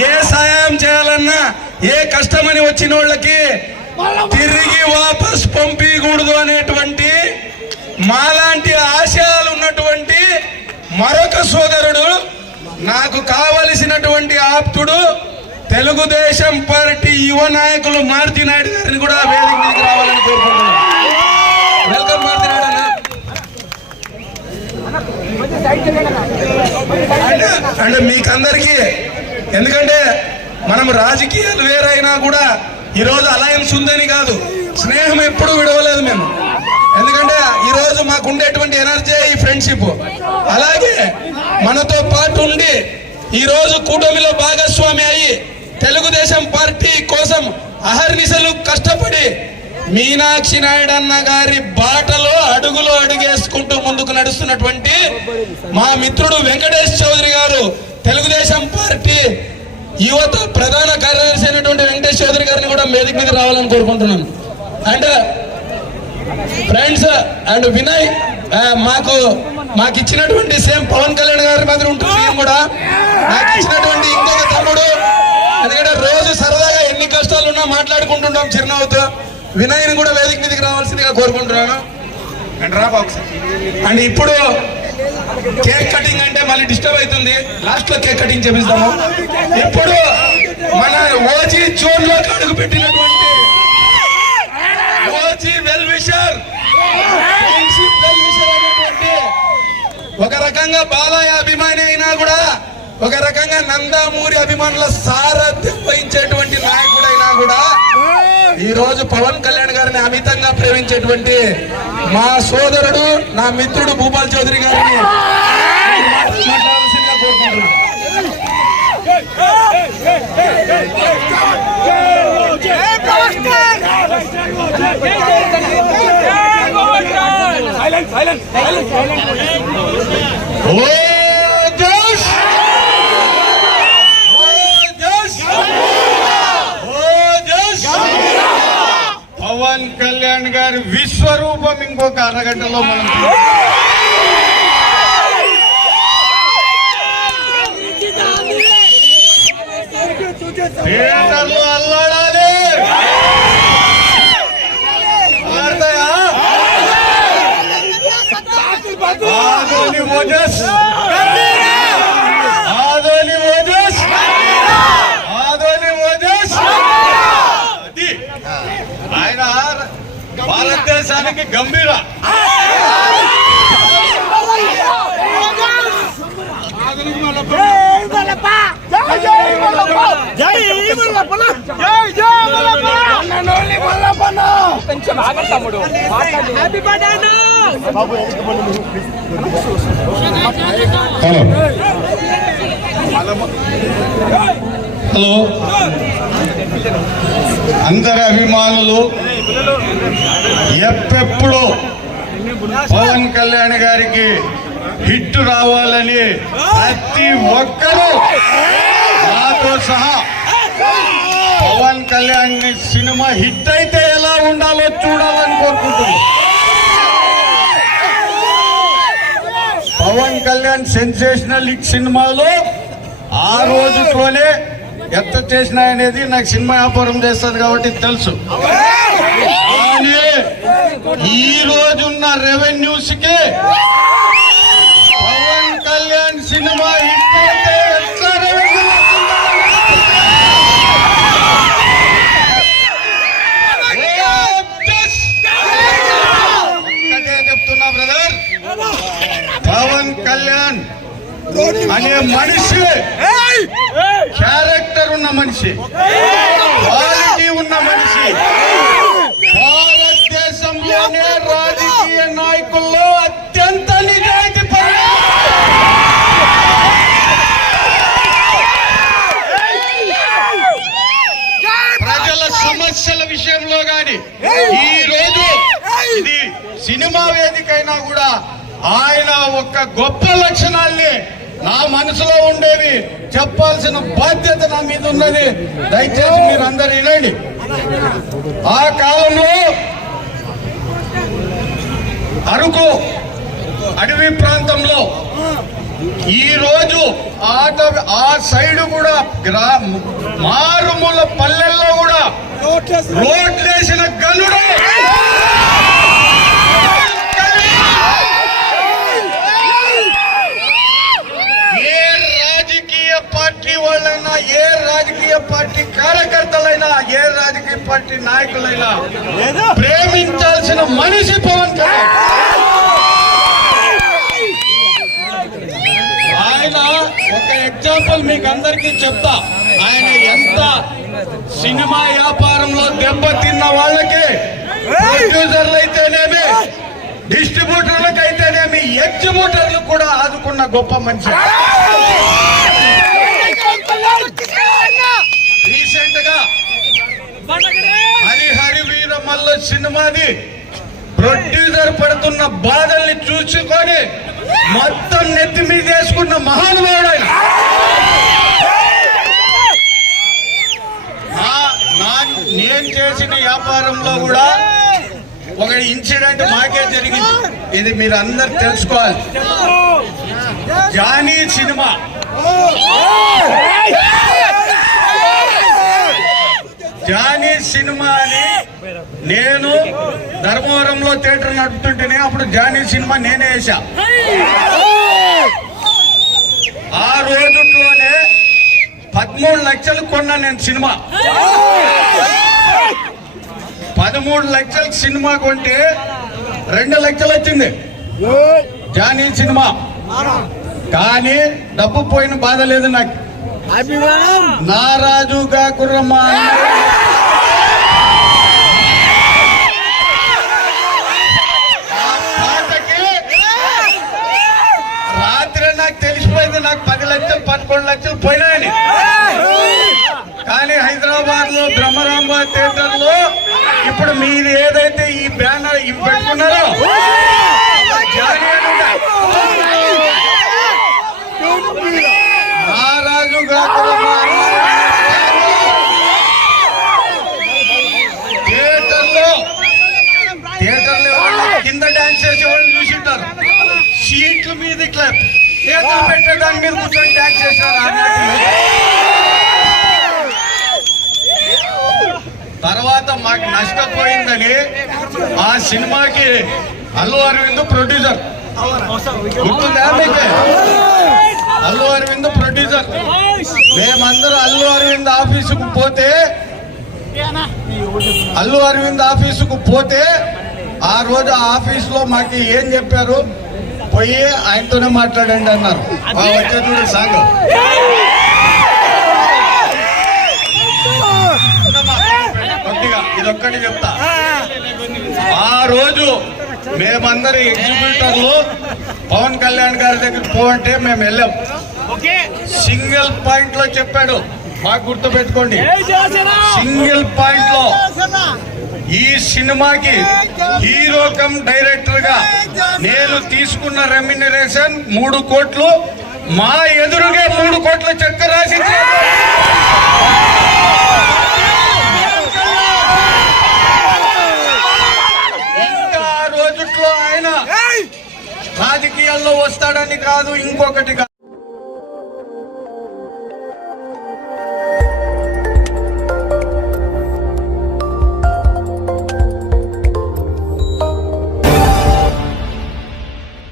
ఏ సాయం చేయాలన్నా ఏ కష్టమని వచ్చిన వాళ్ళకి తిరిగి వాపస్ పంపించకూడదు అనేటువంటి మాలాంటి ఆశయాలు ఉన్నటువంటి మరొక సోదరుడు నాకు కావలసినటువంటి ఆప్తుడు తెలుగుదేశం పార్టీ యువ నాయకులు మారుతి నాయుడు గారిని కూడా వేదిక మీదకి రావాలని కోరుకుంటున్నాను. వెల్కమ్ మారుతి నాయుడు అన్న. అంటే అంటే మీకందరికీ ఎందుకంటే మనం రాజకీయాలు వేరైనా కూడా ఈరోజు అలయన్స్ ఉందని కాదు స్నేహం ఎప్పుడూ విడవలేదు మేము. ఎందుకంటే ఈరోజు మాకు ఉండేటువంటి ఎనర్జీ ఈ ఫ్రెండ్షిప్ అలాగే మనతో పాటు ఉండి ఈరోజు కూటమిలో భాగస్వామి అయ్యి తెలుగుదేశం పార్టీ కోసం అహర్నిశలు కష్టపడి మీనాక్షి నాయుడు అన్న గారి బాటలో అడుగులో అడుగేసుకుంటూ ముందుకు నడుస్తున్నటువంటి మా మిత్రుడు వెంకటేష్ చౌదరి గారు తెలుగుదేశం పార్టీ యువత ప్రధాన కార్యదర్శి అయినటువంటి వెంకటేష్ చౌదరి గారిని కూడా వేదిక మీద రావాలని కోరుకుంటున్నాను. అండ్ ఫ్రెండ్స్ అండ్ వినయ్ మాకు మాకు ఇచ్చినటువంటి సేమ్ పవన్ కళ్యాణ్ గారి మాదిరి ఉంటుంది కూడా. నాకు ఇచ్చినటువంటి ఇంకొక తమ్ముడు. ఎందుకంటే రోజు సరదాగా ఎన్ని కష్టాలు ఉన్నా మాట్లాడుకుంటుంటాం చిరునవ్వుతో. వినయ్ని కూడా వేదిక మీదకి రావాల్సిందిగా కోరుకుంటున్నాను. అండ్ రా అండ్ ఇప్పుడు కేక్ కటింగ్ అంటే మళ్ళీ డిస్టర్బ్ అవుతుంది. లాస్ట్లో కేక్ కటింగ్ చేపిస్తాము. ఇప్పుడు మన ఓజీ జోన్లో అడుగు పెట్టినటువంటి OG well wisher. Well wisher అనేటువంటి ఒక రకంగా బాలయ్య అభిమాని అయినా కూడా ఒక రకంగా నందామూరి అభిమానుల సారథ్యం వహించేటువంటి నాయకుడైనా కూడా ఈ రోజు పవన్ కళ్యాణ్ గారిని అమితంగా ప్రేమించేటువంటి మా సోదరుడు నా మిత్రుడు భూపాల్ చౌదరి గారిని కోరుకుంటున్నాను ఓ జోష్! ఓ జోష్! ఓ జోష్! పవన్ కళ్యాణ్ గారి విశ్వరూపం ఇంకొక అరగంటలో మనం థియేటర్లో భారతదేశానికి గంభీర. హలో. అందరి అభిమానులు ఎప్పెప్పుడు పవన్ కళ్యాణ్ గారికి హిట్ రావాలని ప్రతి ఒక్కరూ నాతో సహా పవన్ కళ్యాణ్ సినిమా హిట్ అయితే ఎలా ఉండాలో చూడాలని కోరుకుంటున్నాను పవన్ కళ్యాణ్ సెన్సేషనల్ హిట్ సినిమాలో ఆ రోజుతోనే ఎంత చేసినా అనేది నాకు సినిమా వ్యాపారం చేస్తుంది కాబట్టి తెలుసు. ఈ రోజున్న రెవెన్యూస్కి పవన్ కళ్యాణ్ సినిమా పవన్ కళ్యాణ్ అనే మనిషి క్యారెక్టర్ ఉన్న మనిషి క్వాలిటీ ఉన్న మనిషి. తెలంగాణ రాజకీయ నాయకుల్లో అత్యంత నిజాయితీ ప్రజల సమస్యల విషయంలో గాని ఈ రోజు ఇది సినిమా వేదిక అయినా కూడా ఆయన ఒక గొప్ప లక్షణాల్ని నా మనసులో ఉండేవి. చెప్పాల్సిన బాధ్యత నా మీద ఉన్నది. దయచేసి మీరు అందరు వినండి. ఆ కాలంలో అరకు అడవి ప్రాంతంలో ఈ రోజు ఆట ఆ సైడ్ కూడా గ్రా మారుమూల పల్లెల్లో కూడా రోడ్లేసిన గనుడు! పార్టీ నాయకులైనా ప్రేమించాల్సిన మనిషి పవన్ కళ్యాణ్. ఆయన ఒక ఎగ్జాంపుల్ మీకు అందరికీ చెప్తా. ఆయన ఎంత సినిమా వ్యాపారంలో దెబ్బతిన్న వాళ్ళకి ప్రొడ్యూసర్లు అయితేనేమి డిస్ట్రిబ్యూటర్లకు అయితేనేమి ఎగ్జిబ్యూటర్లు కూడా ఆదుకున్న గొప్ప మనిషి. చూసుకొని మొత్తం నెత్తి మీద వేసుకున్న మహానుభావుడు ఆయన. నేను చేసిన వ్యాపారంలో కూడా ఒక ఇన్సిడెంట్ మాకే జరిగింది. ఇది మీరు అందరు తెలుసుకోవాలి. Johnny cinema. జానీ సినిమా అని నేను ధర్మవరంలో థియేటర్ నడుపుతుంటేనే అప్పుడు జానీ సినిమా నేనే వేసా ఆ రోజుల్లోనే పదమూడు లక్షలు కొన్నా నేను సినిమా. పదమూడు లక్షల సినిమా కొంటే రెండు లక్షలు వచ్చింది. Johnny cinema. కానీ డబ్బు పోయిన బాధ లేదు నాకు. అభిమానం. నారాజుగా కుర్రమ్మ. లక్షలు పదకొండు లక్షలు పోయినాయని. కానీ హైదరాబాద్లో బ్రహ్మరాంబ థియేటర్లో ఇప్పుడు మీరు ఏదైతే ఈ బ్యానర్ ఇవి పెట్టుకున్నారో జానీ థియేటర్లో థియేటర్లో కింద డాన్స్ చేసే చూసి ఉంటారు సీట్ల మీద ఇట్లా చేతులు పెట్టే దాని మీద తర్వాత మాకు నష్టపోయిందని ఆ సినిమాకి అల్లు అరవింద్ ప్రొడ్యూసర్. గుర్తుందా మీకు? అల్లు అరవింద్ ప్రొడ్యూసర్. మేమందరూ అల్లు అరవింద్ ఆఫీసుకు పోతే అల్లు అరవింద్ ఆఫీసుకు పోతే ఆ రోజు ఆ ఆఫీస్లో మాకు ఏం చెప్పారు? పోయి ఆయనతోనే మాట్లాడండి అన్నారు. ఆ వచ్చే చూడు సాంగ్. కొద్దిగా ఇదొక్కటి చెప్తా. ఆ రోజు మేమందరం ఎగ్జిబ్యూటర్లు పవన్ కళ్యాణ్ గారి దగ్గర పోవంటే మేము వెళ్ళాం. సింగిల్ పాయింట్లో చెప్పాడు బాగా గుర్తు పెట్టుకోండి సింగిల్ పాయింట్లో ఈ సినిమాకి హీరో కమ్ డైరెక్టర్గా నేను తీసుకున్న రెమ్యునరేషన్ మూడు కోట్లు మా ఎదురుగా మూడు కోట్ల చెక్క రాసి ఇంకా ఆ రోజుట్లో ఆయన రాజకీయాల్లో వస్తాడని కాదు ఇంకొకటి కాదు.